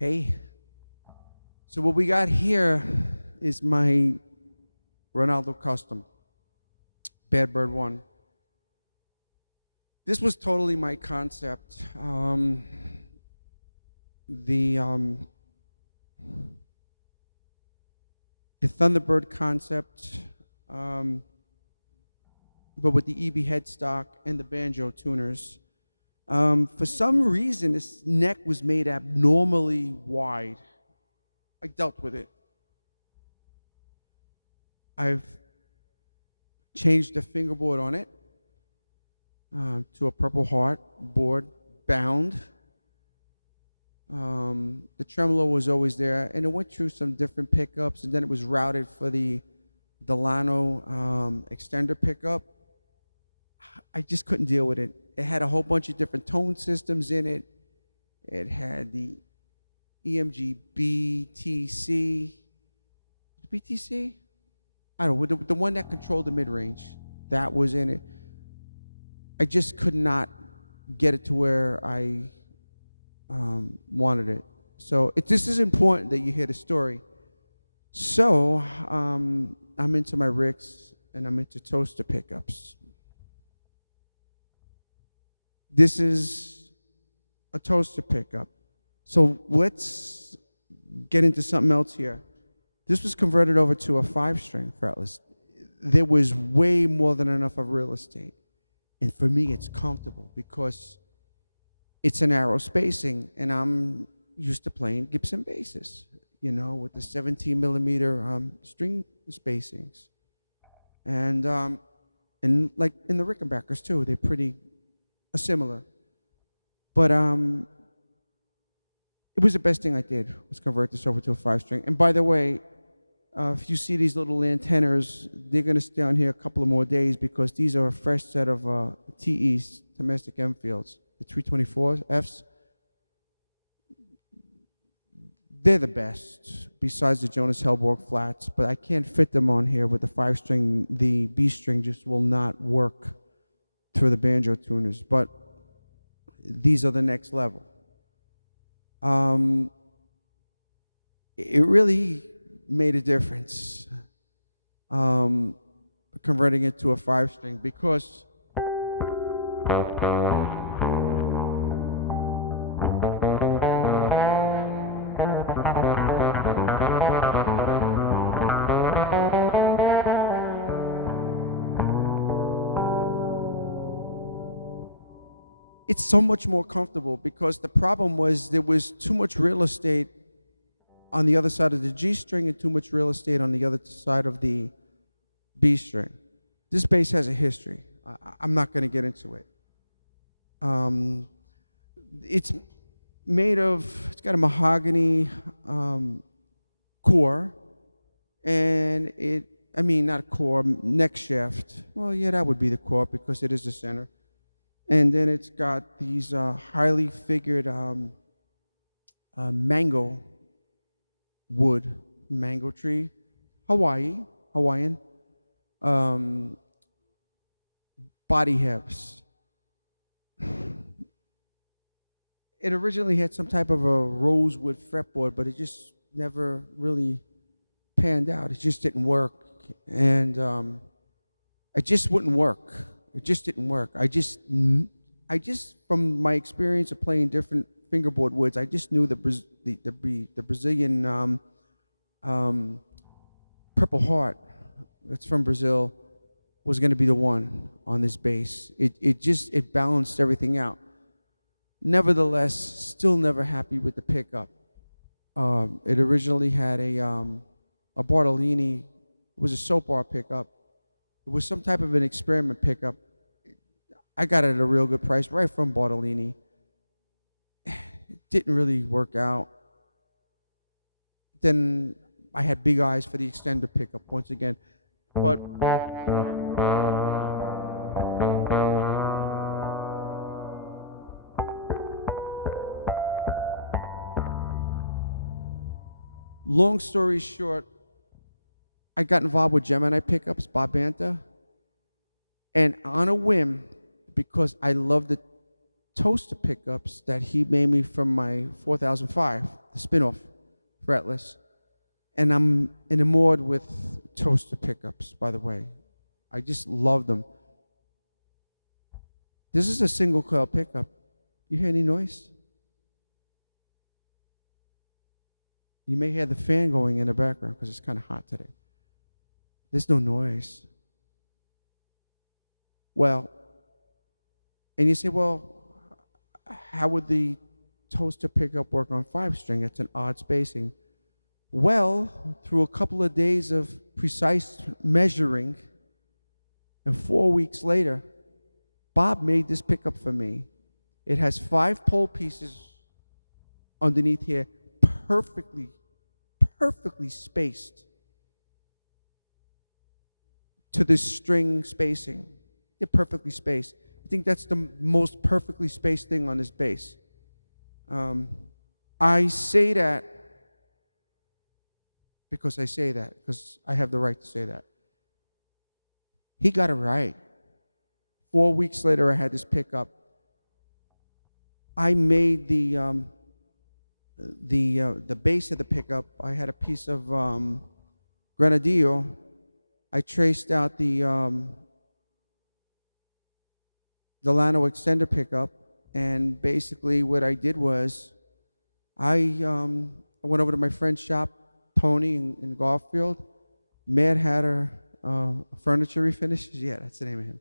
Hey, so what we got here is my Ronaldo Custom, Bad Bird 1. This was totally my concept. The Thunderbird concept, but with the EB headstock and the banjo tuners. For some reason, this neck was made abnormally wide. I dealt with it. I've changed the fingerboard on it to a Purple Heart board, bound. The tremolo was always there, and it went through some different pickups, and then it was routed for the Delano extender pickup. I just couldn't deal with it. It had a whole bunch of different tone systems in it. It had the EMG BTC. BTC? I don't know, the one that controlled the mid-range. That was in it. I just could not get it to where I wanted it. So this is important that you hear the story. So I'm into my Ricks, and I'm into toaster pickups. This is a toaster pickup. So let's get into something else here. This was converted over to a 5-string fretless. There was way more than enough of real estate. And for me, it's comfortable because it's a narrow spacing, and I'm used to playing Gibson basses, you know, with the 17 millimeter string spacings. And like in the Rickenbackers too, they're pretty similar. But it was the best thing I did, was convert this over to a 5-string. And by the way, if you see these little antennas, they're going to stay on here a couple of more days because these are a fresh set of TEs, domestic Enfields, the 324Fs. They're the best, besides the Jonas Hellborg flats, but I can't fit them on here with the 5-string. The B-string just will not work through the banjo tuners, but these are the next level. It really made a difference converting it to a 5-string because it's so much more comfortable, because the problem was there was too much real estate on the other side of the G string and too much real estate on the other side of the B string. This bass has a history. I'm not going to get into it. It's it's got a mahogany core, and I mean, not core, neck shaft. Well, yeah, that would be the core because it is the center. And then it's got these highly figured mango wood, mango tree, Hawaiian, um, body hebs. It originally had some type of a rosewood fretboard, but it just never really panned out. It just didn't work, and it just wouldn't work. It just didn't work. I just, from my experience of playing different fingerboard woods, I just knew the Brazilian Purple Heart, that's from Brazil, was going to be the one on this bass. It balanced everything out. Nevertheless, still never happy with the pickup. It originally had a Bartolini. It was a soap bar pickup. It was some type of an experiment pickup. I got it at a real good price right from Bartolini. It didn't really work out. Then I had big eyes for the extender pickup once again. But long story short, I got involved with Gemini Pickups, Bob Banta, and on a whim, because I love the toaster pickups that he made me from my 4005, the spin-off, fretless. And I'm enamored with toaster pickups, by the way. I just love them. This is a single coil pickup. You hear any noise? You may hear the fan going in the background because it's kind of hot today. There's no noise. Well, and you say, well, how would the toaster pickup work on 5-string? It's an odd spacing. Well, through a couple of days of precise measuring, and 4 weeks later, Bob made this pickup for me. It has 5 pole pieces underneath here, perfectly spaced to this string spacing. They're perfectly spaced. I think that's the most perfectly spaced thing on this bass. I say that because I have the right to say that. He got it right. 4 weeks later, I had this pickup. I made the base of the pickup. I had a piece of Granadillo. I traced out the Delano extender pickup, and basically what I did was I went over to my friend's shop, Tony in Garfield. Mad Hatter Furniture Refinishes. Yeah, that's the name of him.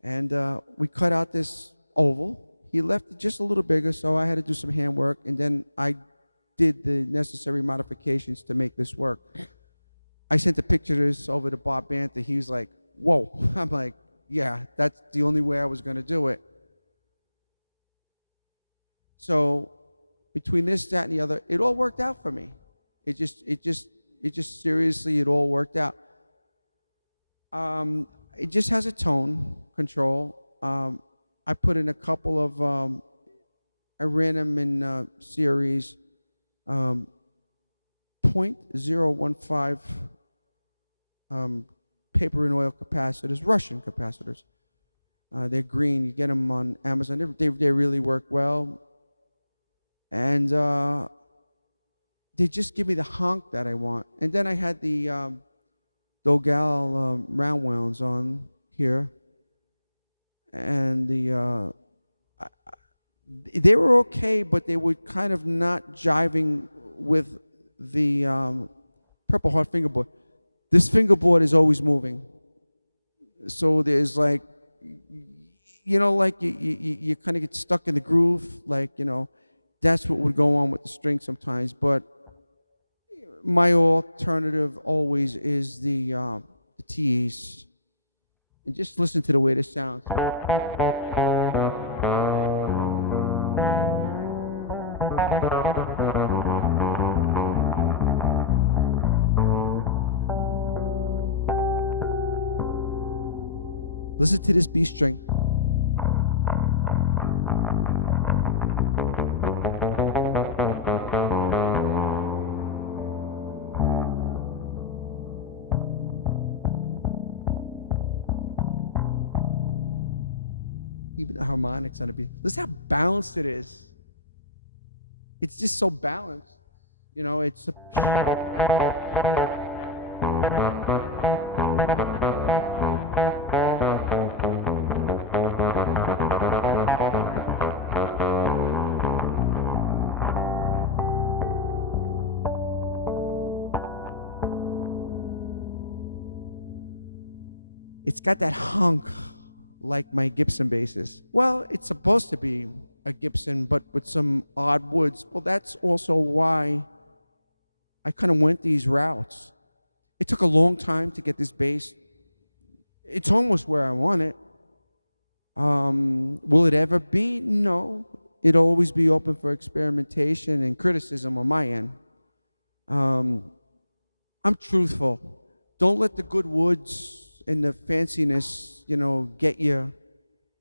And we cut out this oval. He left it just a little bigger, so I had to do some handwork, and then I did the necessary modifications to make this work. I sent the pictures over to Bob Banta. He was like, whoa. I'm like, yeah, that's the only way I was going to do it. So between this, that, and the other, it all worked out for me. It just seriously, it all worked out. It just has a tone control. I put in a couple of, I ran them in series, 0.015 paper and oil capacitors, Russian capacitors. They're green. You get them on Amazon. They really work well. And they just give me the honk that I want. And then I had the Dogal round wounds on here. And they were okay, but they were kind of not jiving with the Purple Heart fingerboard. This fingerboard is always moving. So there's like, like you kind of get stuck in the groove, like, that's what would go on with the string sometimes. But my alternative always is the T's. And just listen to the way this sounds. Listen to this B string. Even the harmonics on the beat. Listen how balanced it is. It's just so balanced. You know, it's a... It's got that hunk like my Gibson basses. Well, it's supposed to be a Gibson, but with some odd woods. Well, that's also why I kind of went these routes. It took a long time to get this bass. It's almost where I want it. Will it ever be? No. It'll always be open for experimentation and criticism on my end. I'm truthful. Don't let the good woods and the fanciness, you know, get you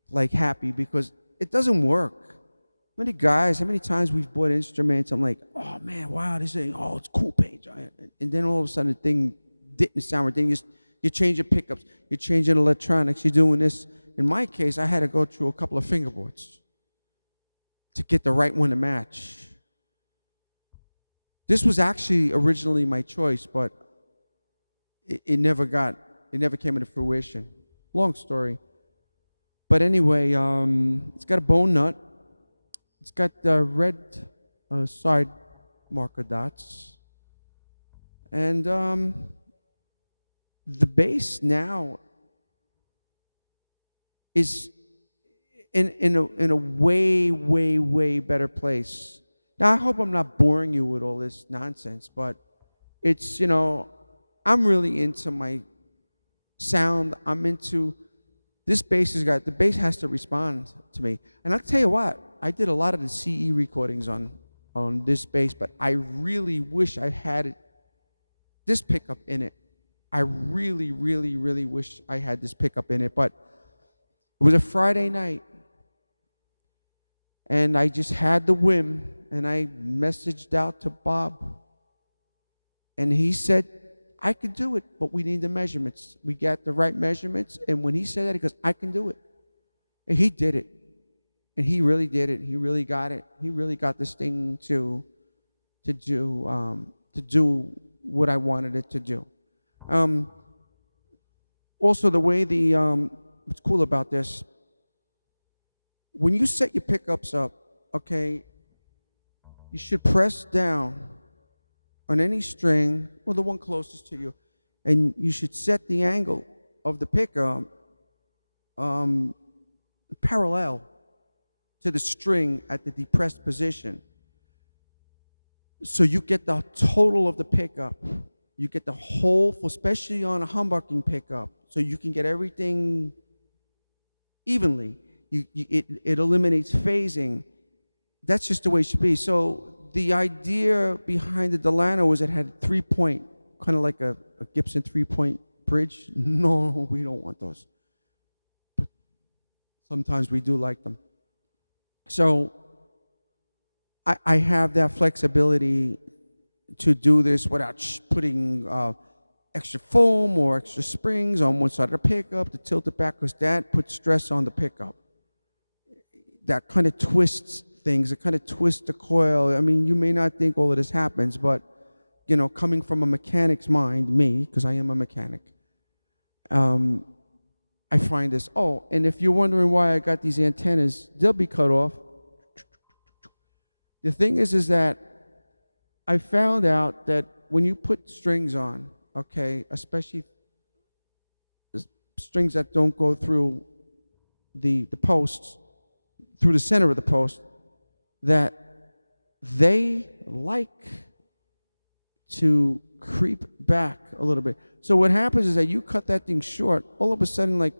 like happy, because it doesn't work. How many times we've bought instruments, I'm like, oh man, wow, this thing, oh, it's cool, Paige. And then all of a sudden the thing didn't sound right. Then you change your pickups, you're changing electronics, you're doing this. In my case, I had to go through a couple of fingerboards to get the right one to match. This was actually originally my choice, but it never came into fruition. Long story. But anyway, it's got a bone nut. It's got red side marker dots. And the bass now is in a way, way, way better place. Now, I hope I'm not boring you with all this nonsense, but it's, you know, I'm really into my sound. I'm into this bass. The bass has to respond to me. And I'll tell you what, I did a lot of the CE recordings on this bass, but I really wish I had this pickup in it. I really, really, really wish I had this pickup in it, but it was a Friday night, and I just had the whim, and I messaged out to Bob, and he said, I could do it, but we need the measurements. We got the right measurements, and when he said that, he goes, I can do it. And he did it. And he really did it. He really got it. He really got this thing to do what I wanted it to do. Also, the way what's cool about this, when you set your pickups up, okay, you should press down on any string, or the one closest to you, and you should set the angle of the pickup parallel to the string at the depressed position. So you get the total of the pickup. You get the whole, especially on a humbucking pickup, so you can get everything evenly. It eliminates phasing. That's just the way it should be. So the idea behind the Delano was it had 3-point, kind of like a Gibson 3-point bridge. No, we don't want those. But sometimes we do like them. So I have that flexibility to do this without putting extra foam or extra springs on one side of the pickup to tilt it back, because that puts stress on the pickup. That kind of twists things. It kind of twists the coil. I mean, you may not think all of this happens, but, you know, coming from a mechanic's mind, me, because I am a mechanic, I find this. Oh, and if you're wondering why I got these antennas, they'll be cut off. The thing is that I found out that when you put strings on, okay, especially strings that don't go through the posts, through the center of the post, that they like to creep back a little bit. So what happens is that you cut that thing short, all of a sudden, like,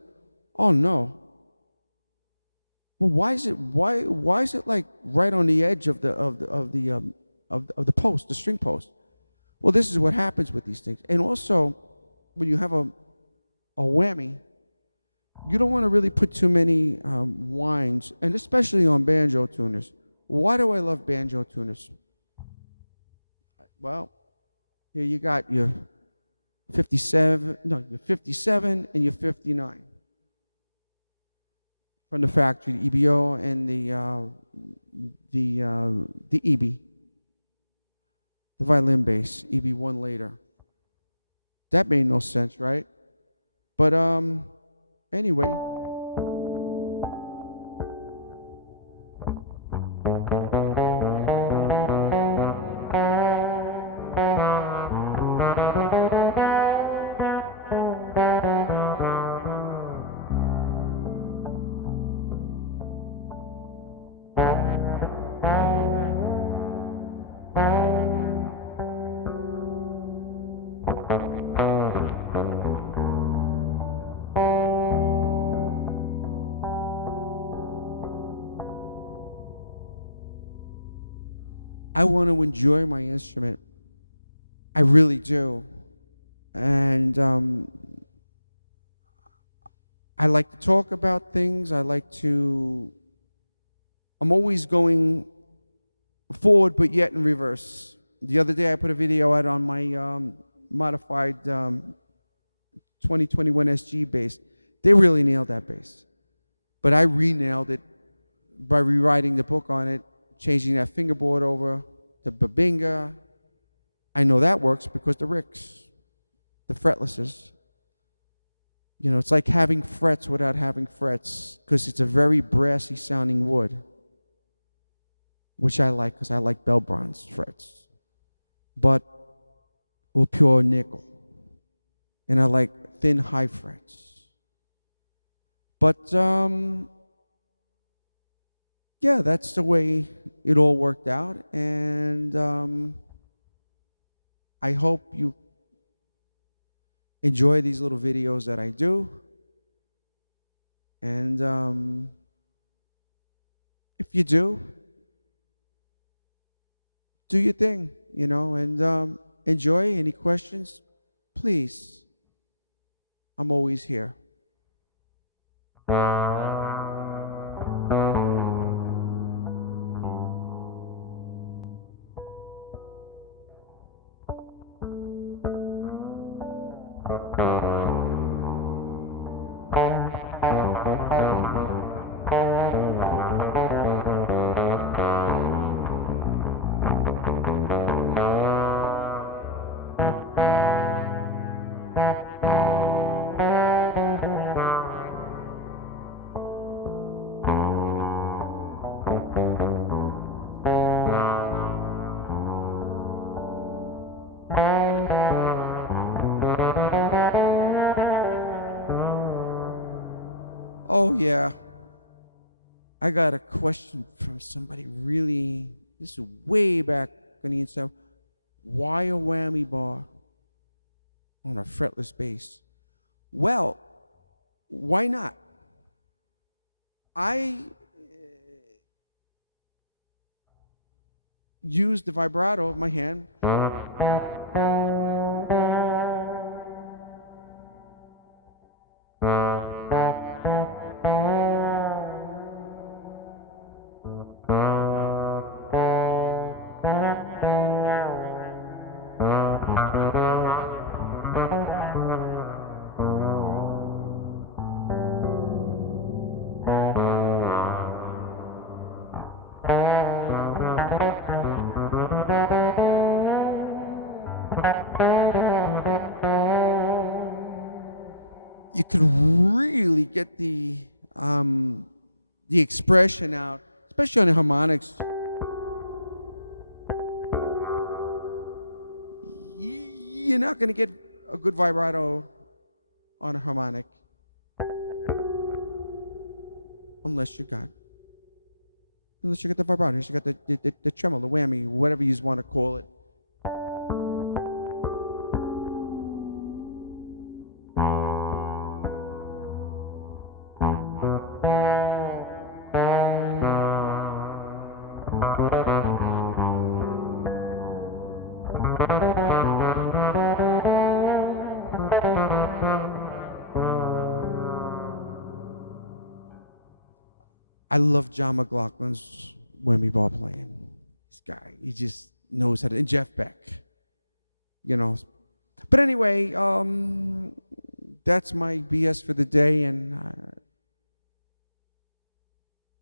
oh no. Well, why is it like right on the edge of the post, the string post? Well, this is what happens with these things. And also, when you have a whammy, You don't want to really put too many winds, and especially on banjo tuners. Why do I love banjo tuners? Well, here you got your 57, no, your 57 and your 59 from the factory, the EBO and the EB, the violin bass, EB1 later. That made no sense, right? But anyway, I want to enjoy my instrument. I really do. And I like to talk about things. I'm always going forward, but yet in reverse. The other day I put a video out on my modified 2021 SG bass. They really nailed that bass. But I re-nailed it by rewriting the book on it, changing that fingerboard over to Babinga. I know that works because the Ricks, the fretlesses. You know, it's like having frets without having frets because it's a very brassy sounding wood, which I like because I like bell bronze frets, but with pure nickel. And I like thin high frets. But yeah, that's the way it all worked out. And I hope you enjoy these little videos that I do. And if you do your thing, you know, and enjoy. Any questions, please. I'm always here. Oh, yeah. I got a question from somebody really, this is way back on the inside. Why a whammy bar on a fretless bass? Well, why not? I use the vibrato of my hand. You can really get the expression out, especially on the harmonics. You're not going to get a good vibrato on a harmonic unless you got the vibrato, unless you got the tremolo, the whammy, whatever you want to call it. I love John McLaughlin's Whammy ball playing. This guy, he just knows how to. And Jeff Beck, you know. But anyway, that's my BS for the day, and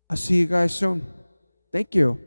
I'll see you guys soon. Thank you.